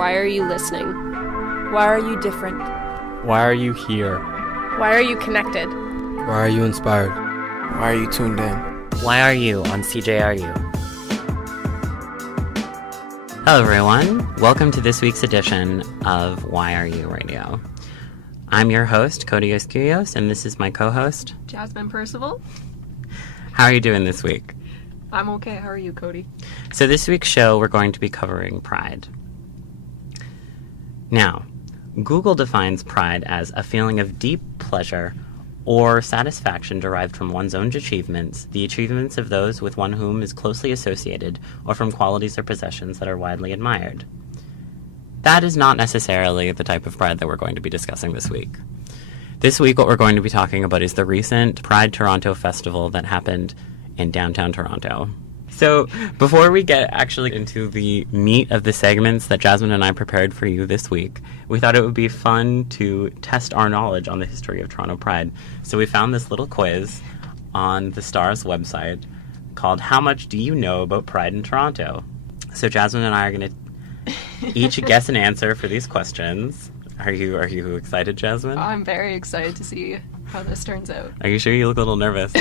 Why are you listening? Why are you different? Why are you here? Why are you connected? Why are you inspired? Why are you tuned in? Why are you on CJRU? Hello everyone, welcome to this week's edition of YRU Radio. I'm your host, Cody Oscurios, and this is my co-host, Jasmine Percival. How are you doing this week? I'm okay, how are you, Cody? So this week's show, we're going to be covering Pride. Now, Google defines Pride as a feeling of deep pleasure or satisfaction derived from one's own achievements, the achievements of those with one whom is closely associated, or from qualities or possessions that are widely admired. That is not necessarily the type of Pride that we're going to be discussing this week. This week, what we're going to be talking about is the recent Pride Toronto Festival that happened in downtown Toronto. So, before we get actually into the meat of the segments that Jasmine and I prepared for you this week, we thought it would be fun to test our knowledge on the history of Toronto Pride. So we found this little quiz on the Star's website called How Much Do You Know About Pride in Toronto? So Jasmine and I are going to each guess an answer for these questions. Are you excited, Jasmine? I'm very excited to see how this turns out. Are you sure? You look a little nervous.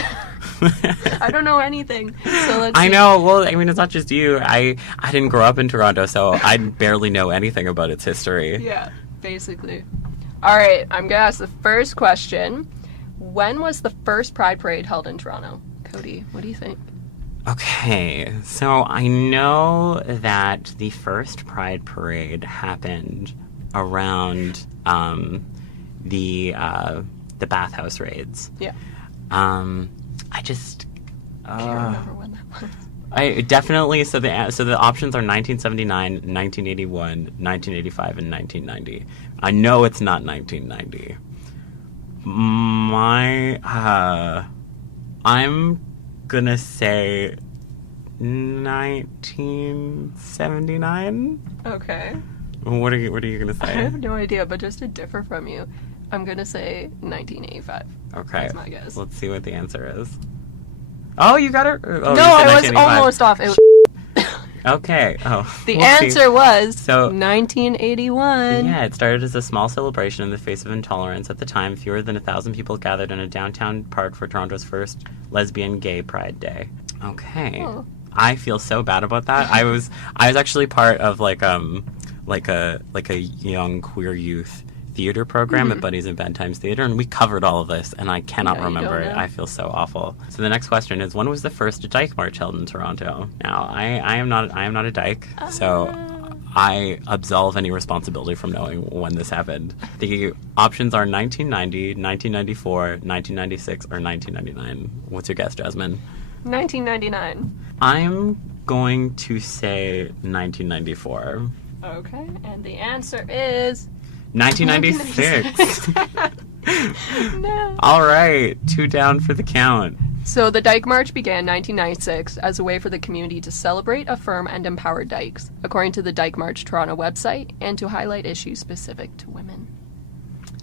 I don't know anything, so let's see. I know. Well, I mean, it's not just you. I didn't grow up in Toronto, so I barely know anything about its history. Yeah, basically. All right, I'm going to ask the first question. When was the first Pride Parade held in Toronto? Cody, what do you think? Okay, so I know that the first Pride Parade happened around the bathhouse raids. Yeah. I just can't remember when that was. I definitely so the options are 1979, 1981, 1985, and 1990. I know it's not 1990. I'm gonna say 1979. Okay. What are you gonna say? I have no idea, but just to differ from you, I'm gonna say 1985. Okay. That's my guess. Let's see what the answer is. Oh, you got it. Oh, no, I was almost off. It was okay. Oh. The answer was so 1981. Yeah, it started as a small celebration in the face of intolerance. At the time, fewer than 1,000 people gathered in a downtown park for Toronto's first lesbian gay Pride Day. Okay. Oh. I feel so bad about that. I was actually part of like a young queer youth theater program at Buddies in Bad Times Theater, and we covered all of this, and I cannot remember it. I feel so awful. So the next question is, when was the first Dyke March held in Toronto? Now, I am not a dyke, so I absolve any responsibility from knowing when this happened. The options are 1990, 1994, 1996, or 1999. What's your guess, Jasmine? 1999. I'm going to say 1994. Okay, and the answer is 1996. No. All right, 2 down for the count. So the Dyke March began in 1996 as a way for the community to celebrate, affirm, and empower dykes, according to the Dyke March Toronto website, and to highlight issues specific to women.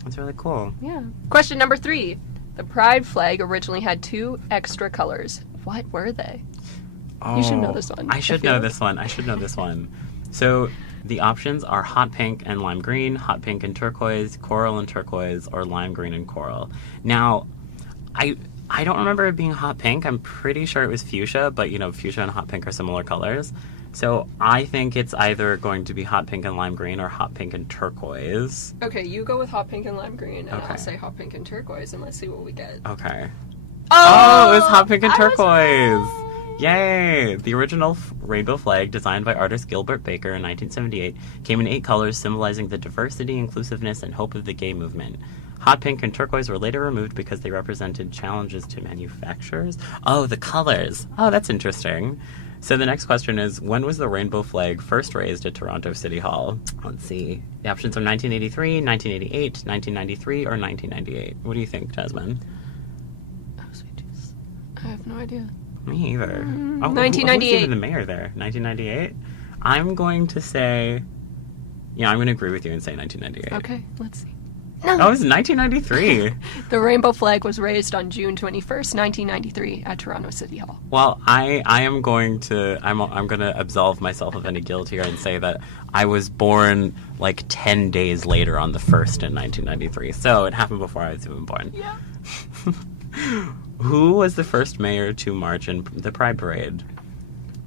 That's really cool. Yeah. Question number 3. The Pride flag originally had 2 extra colors. What were they? Oh, you should know this one. I should know this one. So the options are hot pink and lime green, hot pink and turquoise, coral and turquoise, or lime green and coral. Now, I don't remember it being hot pink. I'm pretty sure it was fuchsia, but fuchsia and hot pink are similar colors. So I think it's either going to be hot pink and lime green or hot pink and turquoise. Okay, you go with hot pink and lime green, and Okay. I'll say hot pink and turquoise, and let's see what we get. Okay. Oh, it was hot pink and I was turquoise. right. Yay! The original rainbow flag, designed by artist Gilbert Baker in 1978, came in 8 colors, symbolizing the diversity, inclusiveness, and hope of the gay movement. Hot pink and turquoise were later removed because they represented challenges to manufacturers. Oh, the colors. Oh, that's interesting. So the next question is, when was the rainbow flag first raised at Toronto City Hall? Let's see. The options are 1983, 1988, 1993, or 1998. What do you think, Jasmine? Oh, sweet juice. I have no idea. Me either. 1998. Who's even the mayor there? 1998? I'm going to say... Yeah, I'm going to agree with you and say 1998. Okay, let's see. No. Oh, it was 1993. The rainbow flag was raised on June 21st, 1993 at Toronto City Hall. Well, I'm going to absolve myself of any guilt here and say that I was born like 10 days later on the 1st in 1993. So it happened before I was even born. Yeah. Who was the first mayor to march in the Pride Parade?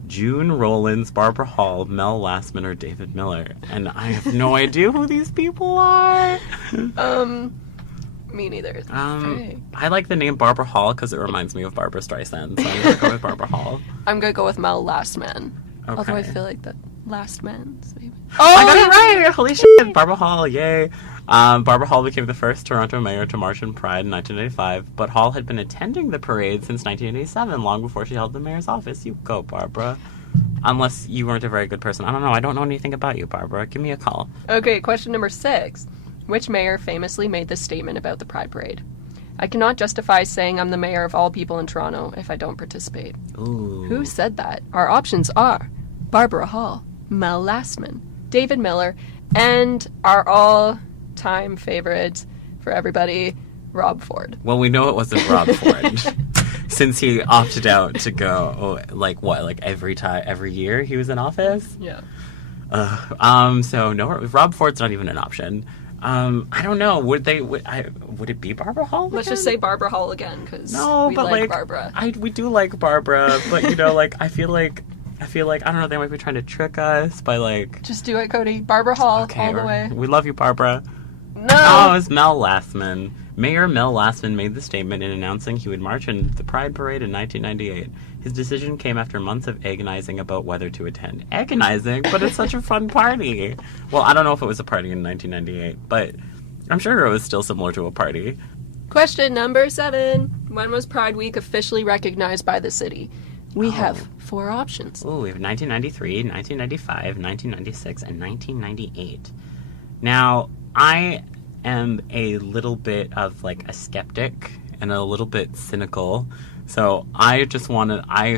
June Rollins, Barbara Hall, Mel Lastman, or David Miller? And I have no idea who these people are. Me neither. I like the name Barbara Hall because it reminds me of Barbara Streisand, so I'm going to go with Barbara Hall. I'm going to go with Mel Lastman. Okay. Although I feel like that Last Man's maybe. I got it right! Holy shit! Barbara Hall, yay! Barbara Hall became the first Toronto mayor to march in Pride in 1995, but Hall had been attending the parade since 1987, long before she held the mayor's office. You go, Barbara. Unless you weren't a very good person. I don't know. I don't know anything about you, Barbara. Give me a call. Okay, question number 6. Which mayor famously made this statement about the Pride Parade? I cannot justify saying I'm the mayor of all people in Toronto if I don't participate. Ooh. Who said that? Our options are Barbara Hall, Mel Lastman, David Miller, and our all-time favorite for everybody, Rob Ford. Well, we know it wasn't Rob Ford. Since he opted out to go, every year he was in office? Yeah. So no, Rob Ford's not even an option. I don't know. Would it be Barbara Hall? Let's just say Barbara Hall again, because No, we but like Barbara. We do like Barbara, but I feel like I don't know. They might be trying to trick us by Just do it, Cody. Barbara Hall, all the way. We love you, Barbara. No! Oh, it's Mel Lastman. Mayor Mel Lastman made the statement in announcing he would march in the Pride Parade in 1998. His decision came after months of agonizing about whether to attend. Agonizing? But it's such a fun party. Well, I don't know if it was a party in 1998, but I'm sure it was still similar to a party. Question number 7. When was Pride Week officially recognized by the city? We have 4 options. Ooh, we have 1993, 1995, 1996, and 1998. Now, I am a little bit of a skeptic and a little bit cynical, so I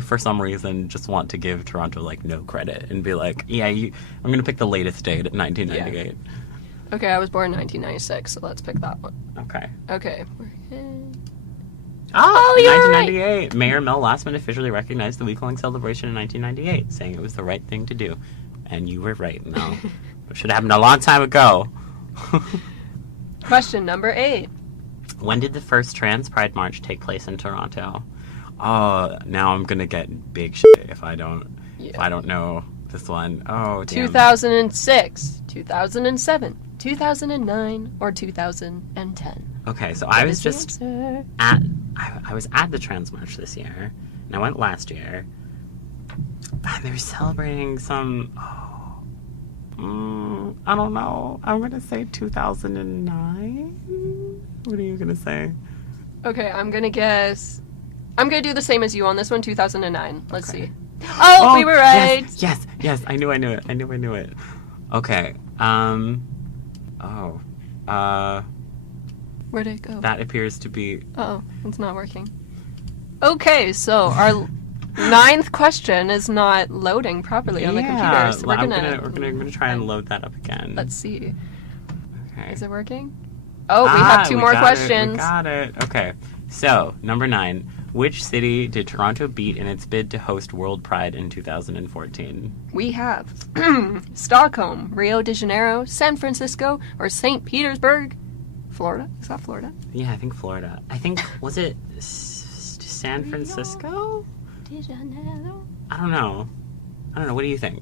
for some reason just want to give Toronto no credit and be I'm gonna pick the latest date at 1998. Yeah. Okay, I was born in 1996, so let's pick that one. Okay. Oh, you're 1998. right. Mayor Mel Lastman officially recognized the week-long celebration in 1998, saying it was the right thing to do. And you were right, Mel. It should have happened a long time ago. Question number 8. When did the first Trans Pride March take place in Toronto? Oh, now I'm gonna get big shit if I don't know this one. Oh, damn. 2006, 2007, 2009, or 2010. Okay, so What I was is the just answer? I was at the Trans March this year, and I went last year. And they were celebrating some. I don't know. I'm gonna say 2009. What are you gonna say? Okay, I'm gonna do the same as you on this one, 2009. Let's Okay. see. Oh, we were right. Yes. I knew it. Okay. Where'd it go? That appears to be. Oh, it's not working. Okay, so our 9th question is not loading properly on the computer. So we're gonna try and load that up again. Let's see. Okay. Is it working? Oh, we have 2 more questions. We got it. Okay. So, number 9. Which city did Toronto beat in its bid to host World Pride in 2014? We have Stockholm, Rio de Janeiro, San Francisco, or St. Petersburg. Florida? Is that Florida? Yeah, I think Florida. I think, was it San Francisco? De Janeiro? I don't know. What do you think?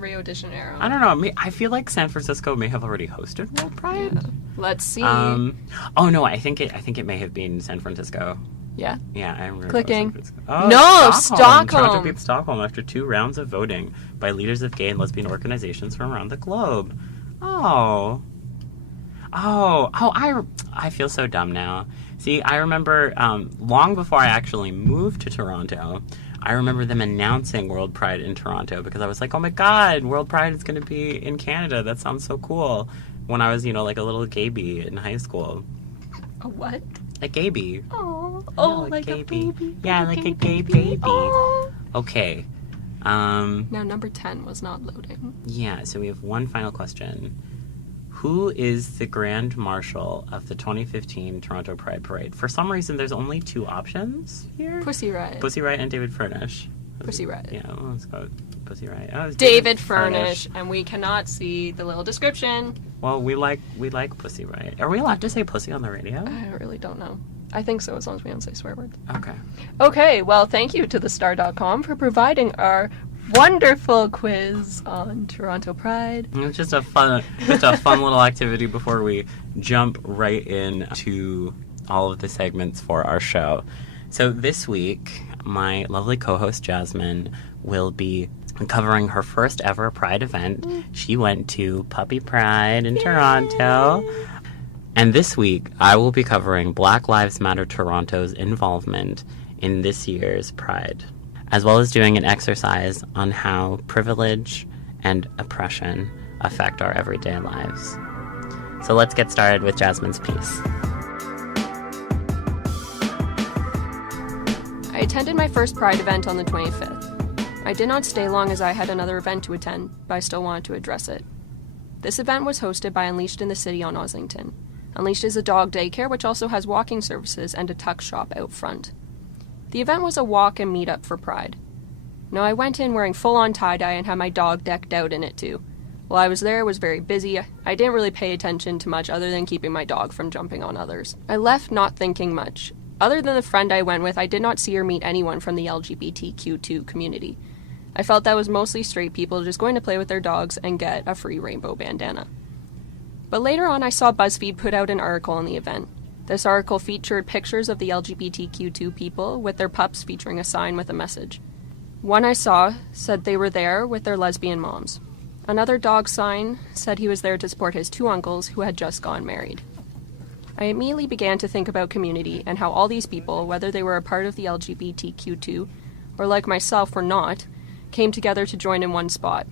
Rio de Janeiro. I don't know. I feel like San Francisco may have already hosted World Pride. Yeah. Let's see. Oh no, I think it may have been San Francisco. Yeah. Yeah, I remember. Clicking. Oh, No, Stockholm. Stockholm. Toronto beat Stockholm after 2 rounds of voting by leaders of gay and lesbian organizations from around the globe. I feel so dumb now. See, I remember long before I actually moved to Toronto, I remember them announcing World Pride in Toronto because I was like, oh my god, World Pride is going to be in Canada. That sounds so cool. When I was, a little gaby in high school. A what? A gaby. Oh, like a baby. Yeah, like a gay baby. Oh. Okay. Now number 10 was not loading. Yeah, so we have one final question. Who is the Grand Marshal of the 2015 Toronto Pride Parade? For some reason, there's only two options here. Pussy Riot. Pussy Riot and David Furnish. Pussy Riot. Yeah, well, let's go with Pussy Riot. Oh, it's David Furnish, and we cannot see the little description. Well, we like Pussy Riot. Are we allowed to say pussy on the radio? I really don't know. I think so, as long as we don't say swear words. Okay. Okay, well, thank you to thestar.com for providing our wonderful quiz on Toronto Pride. It's just a fun little activity before we jump right into all of the segments for our show. So this week, my lovely co-host Jasmine will be covering her first ever Pride event. She went to Puppy Pride in Toronto. And this week, I will be covering Black Lives Matter Toronto's involvement in this year's Pride, as well as doing an exercise on how privilege and oppression affect our everyday lives. So let's get started with Jasmine's piece. I attended my first Pride event on the 25th. I did not stay long as I had another event to attend, but I still wanted to address it. This event was hosted by Unleashed in the City on Oslington. Unleashed is a dog daycare which also has walking services and a tuck shop out front. The event was a walk and meet-up for Pride. Now, I went in wearing full-on tie-dye and had my dog decked out in it too. While I was there, it was very busy. I didn't really pay attention to much other than keeping my dog from jumping on others. I left not thinking much. Other than the friend I went with, I did not see or meet anyone from the LGBTQ2 community. I felt that was mostly straight people just going to play with their dogs and get a free rainbow bandana. But later on, I saw BuzzFeed put out an article on the event. This article featured pictures of the LGBTQ2 people with their pups featuring a sign with a message. One I saw said they were there with their lesbian moms. Another dog sign said he was there to support his two uncles who had just gone married. I immediately began to think about community and how all these people, whether they were a part of the LGBTQ2 or like myself were not, came together to join in one spot.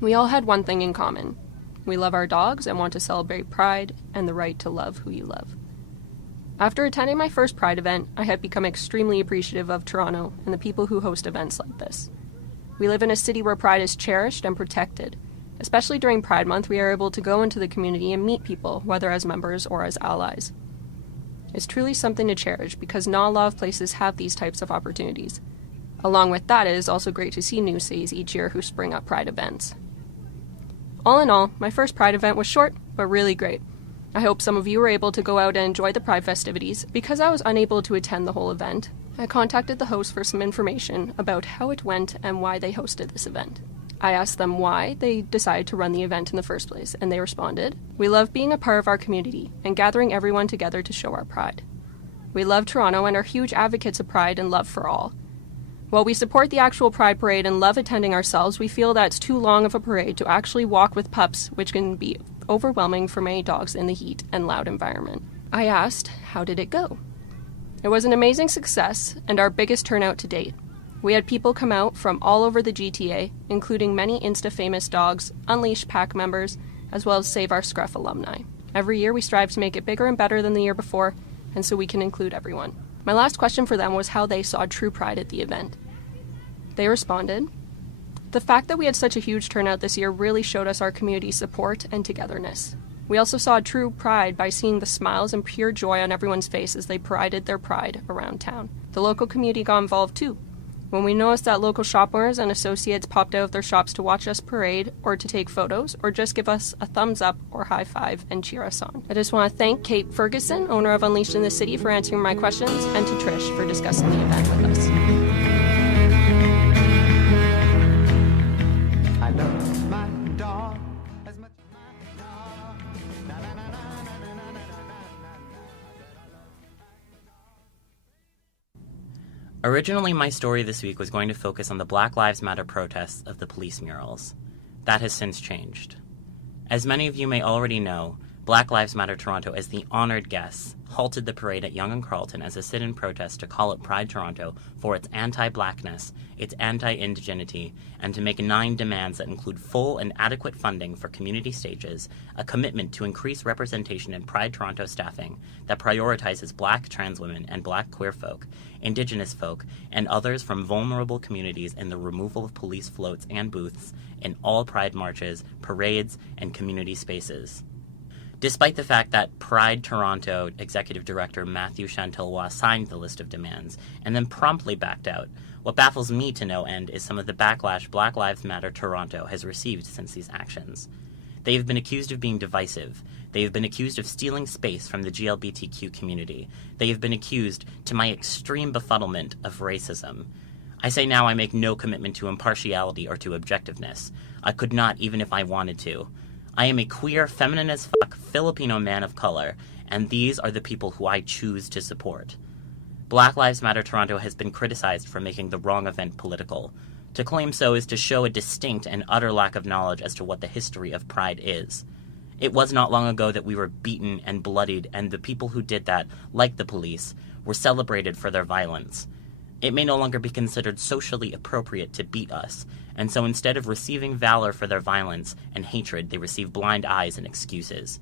We all had one thing in common. We love our dogs and want to celebrate Pride and the right to love who you love. After attending my first Pride event, I have become extremely appreciative of Toronto and the people who host events like this. We live in a city where Pride is cherished and protected. Especially during Pride Month, we are able to go into the community and meet people, whether as members or as allies. It's truly something to cherish because not a lot of places have these types of opportunities. Along with that, it is also great to see new cities each year who spring up Pride events. All in all, my first Pride event was short, but really great. I hope some of you were able to go out and enjoy the Pride festivities. Because I was unable to attend the whole event, I contacted the host for some information about how it went and why they hosted this event. I asked them why they decided to run the event in the first place, and they responded, "We love being a part of our community and gathering everyone together to show our pride. We love Toronto and are huge advocates of Pride and love for all. While we support the actual Pride Parade and love attending ourselves, we feel that it's too long of a parade to actually walk with pups, which can be overwhelming for many dogs in the heat and loud environment." I asked, how did it go? It was an amazing success and our biggest turnout to date. We had people come out from all over the GTA, including many Insta-famous dogs, Unleashed pack members, as well as Save Our Scruff alumni. Every year we strive to make it bigger and better than the year before, and so we can include everyone. My last question for them was how they saw true Pride at the event. They responded, "The fact that we had such a huge turnout this year really showed us our community's support and togetherness. We also saw true Pride by seeing the smiles and pure joy on everyone's face as they paraded their Pride around town. The local community got involved too. When we noticed that local shop owners and associates popped out of their shops to watch us parade or to take photos or just give us a thumbs up or high five and cheer us on. I just want to thank Kate Ferguson, owner of Unleashed in the City, for answering my questions, and to Trish for discussing the event with us." I love my dog as much as my dog. Na, na, na, na, na, na, na, na, Originally, my story this week was going to focus on the Black Lives Matter protests of the police murals. That has since changed. As many of you may already know, Black Lives Matter Toronto, as the honored guests, halted the parade at Yonge and Carlton as a sit-in protest to call out Pride Toronto for its anti-blackness, its anti-indigeneity, and to make 9 demands that include full and adequate funding for community stages, a commitment to increase representation in Pride Toronto staffing that prioritizes Black trans women and Black queer folk, Indigenous folk, and others from vulnerable communities in the removal of police floats and booths in all Pride marches, parades, and community spaces. Despite the fact that Pride Toronto Executive Director Matthew Chantellois signed the list of demands and then promptly backed out, what baffles me to no end is some of the backlash Black Lives Matter Toronto has received since these actions. They have been accused of being divisive. They have been accused of stealing space from the GLBTQ community. They have been accused, to my extreme befuddlement, of racism. I say now I make no commitment to impartiality or to objectiveness. I could not even if I wanted to. I am a queer, feminine as fuck Filipino man of color, and these are the people who I choose to support. Black Lives Matter Toronto has been criticized for making the wrong event political. To claim so is to show a distinct and utter lack of knowledge as to what the history of Pride is. It was not long ago that we were beaten and bloodied, and the people who did that, like the police, were celebrated for their violence. It may no longer be considered socially appropriate to beat us, and so instead of receiving valor for their violence and hatred, they receive blind eyes and excuses.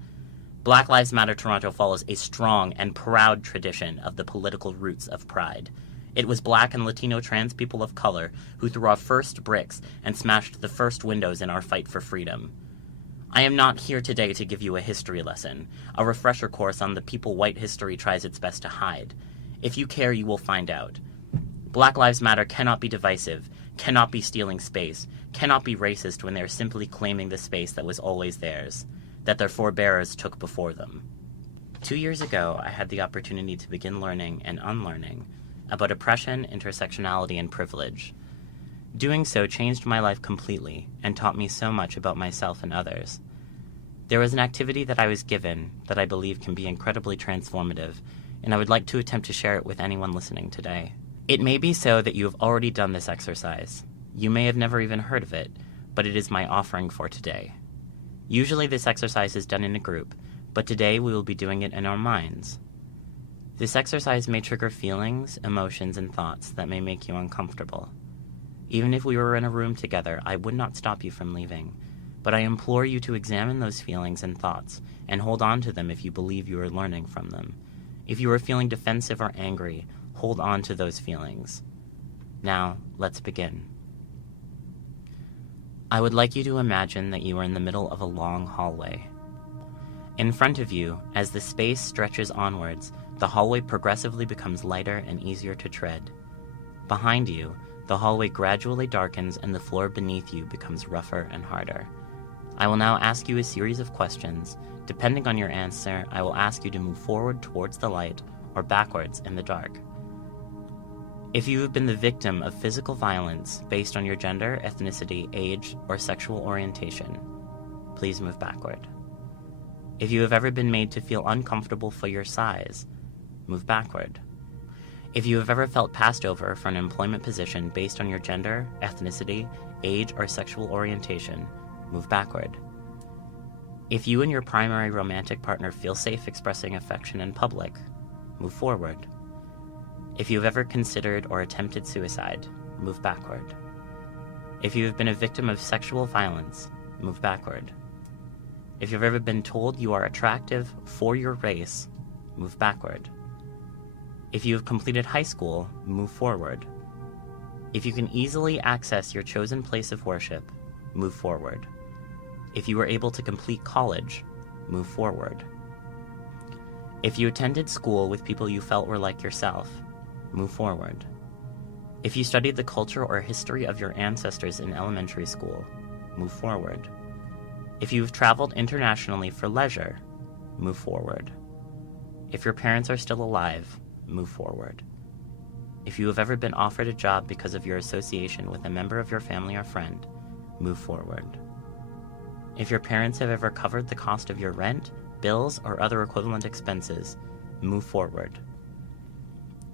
Black Lives Matter Toronto follows a strong and proud tradition of the political roots of Pride. It was Black and Latino trans people of color who threw our first bricks and smashed the first windows in our fight for freedom. I am not here today to give you a history lesson, a refresher course on the people white history tries its best to hide. If you care, you will find out. Black Lives Matter cannot be divisive, cannot be stealing space, cannot be racist when they are simply claiming the space that was always theirs, that their forebears took before them. 2 years ago, I had the opportunity to begin learning and unlearning about oppression, intersectionality, and privilege. Doing so changed my life completely and taught me so much about myself and others. There was an activity that I was given that I believe can be incredibly transformative, and I would like to attempt to share it with anyone listening today. It may be so that you have already done this exercise. You may have never even heard of it, but it is my offering for today. Usually this exercise is done in a group, but today we will be doing it in our minds. This exercise may trigger feelings, emotions, and thoughts that may make you uncomfortable. Even if we were in a room together, I would not stop you from leaving, but I implore you to examine those feelings and thoughts and hold on to them if you believe you are learning from them. If you are feeling defensive or angry, hold on to those feelings. Now, let's begin. I would like you to imagine that you are in the middle of a long hallway. In front of you, as the space stretches onwards, the hallway progressively becomes lighter and easier to tread. Behind you, the hallway gradually darkens and the floor beneath you becomes rougher and harder. I will now ask you a series of questions. Depending on your answer, I will ask you to move forward towards the light or backwards in the dark. If you have been the victim of physical violence based on your gender, ethnicity, age, or sexual orientation, please move backward. If you have ever been made to feel uncomfortable for your size, move backward. If you have ever felt passed over for an employment position based on your gender, ethnicity, age, or sexual orientation, move backward. If you and your primary romantic partner feel safe expressing affection in public, move forward. If you have ever considered or attempted suicide, move backward. If you have been a victim of sexual violence, move backward. If you've ever been told you are attractive for your race, move backward. If you have completed high school, move forward. If you can easily access your chosen place of worship, move forward. If you were able to complete college, move forward. If you attended school with people you felt were like yourself, move forward. If you studied the culture or history of your ancestors in elementary school, move forward. If you have traveled internationally for leisure, move forward. If your parents are still alive, move forward. If you have ever been offered a job because of your association with a member of your family or friend, move forward. If your parents have ever covered the cost of your rent, bills, or other equivalent expenses, move forward.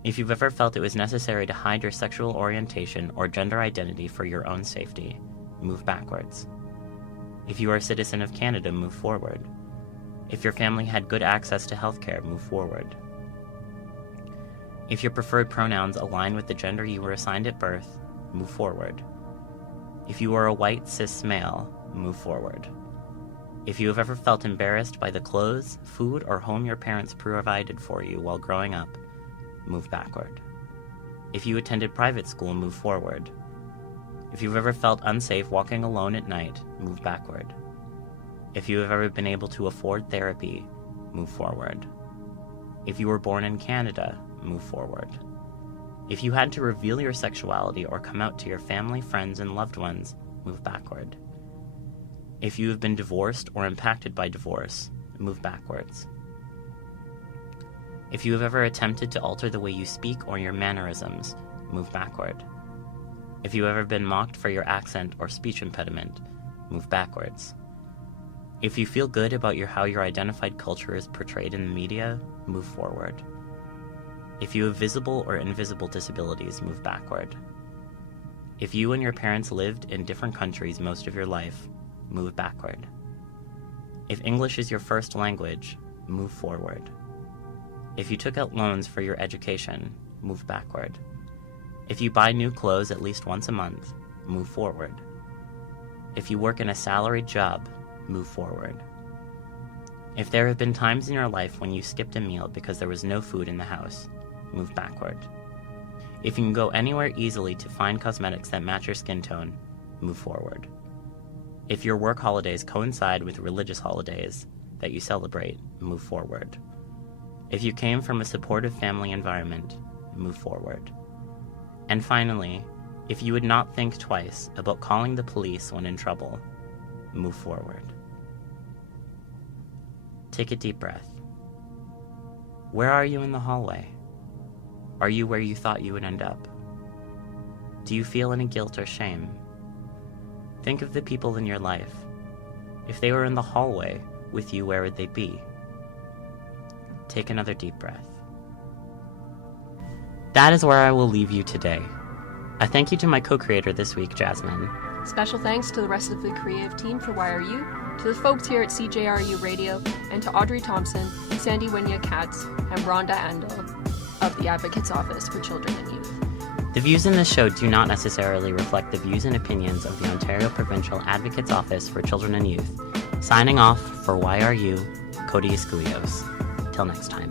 If you've ever felt it was necessary to hide your sexual orientation or gender identity for your own safety, move backwards. If you are a citizen of Canada, move forward. If your family had good access to healthcare, move forward. If your preferred pronouns align with the gender you were assigned at birth, move forward. If you are a white cis male, move forward. If you have ever felt embarrassed by the clothes, food, or home your parents provided for you while growing up, move backward. If you attended private school, move forward. If you've ever felt unsafe walking alone at night, move backward. If you have ever been able to afford therapy, move forward. If you were born in Canada, move forward. If you had to reveal your sexuality or come out to your family, friends, and loved ones, move backward. If you have been divorced or impacted by divorce, move backwards. If you have ever attempted to alter the way you speak or your mannerisms, move backward. If you have ever been mocked for your accent or speech impediment, move backwards. If you feel good about how your identified culture is portrayed in the media, move forward. If you have visible or invisible disabilities, move backward. If you and your parents lived in different countries most of your life, move backward. If English is your first language, move forward. If you took out loans for your education, move backward. If you buy new clothes at least once a month, move forward. If you work in a salaried job, move forward. If there have been times in your life when you skipped a meal because there was no food in the house, move backward. If you can go anywhere easily to find cosmetics that match your skin tone, move forward. If your work holidays coincide with religious holidays that you celebrate, move forward. If you came from a supportive family environment, move forward. And finally, if you would not think twice about calling the police when in trouble, move forward. Take a deep breath. Where are you in the hallway? Are you where you thought you would end up? Do you feel any guilt or shame? Think of the people in your life. If they were in the hallway with you, where would they be? Take another deep breath. That is where I will leave you today. A thank you to my co-creator this week, Jasmine. Special thanks to the rest of the creative team for YRU, to the folks here at CJRU Radio, and to Audrey Thompson, Sandy Winya Katz, and Rhonda Andel of the Advocate's Office for Children and Youth. The views in this show do not necessarily reflect the views and opinions of the Ontario Provincial Advocate's Office for Children and Youth. Signing off for YRU, Cody Esculios. Till next time.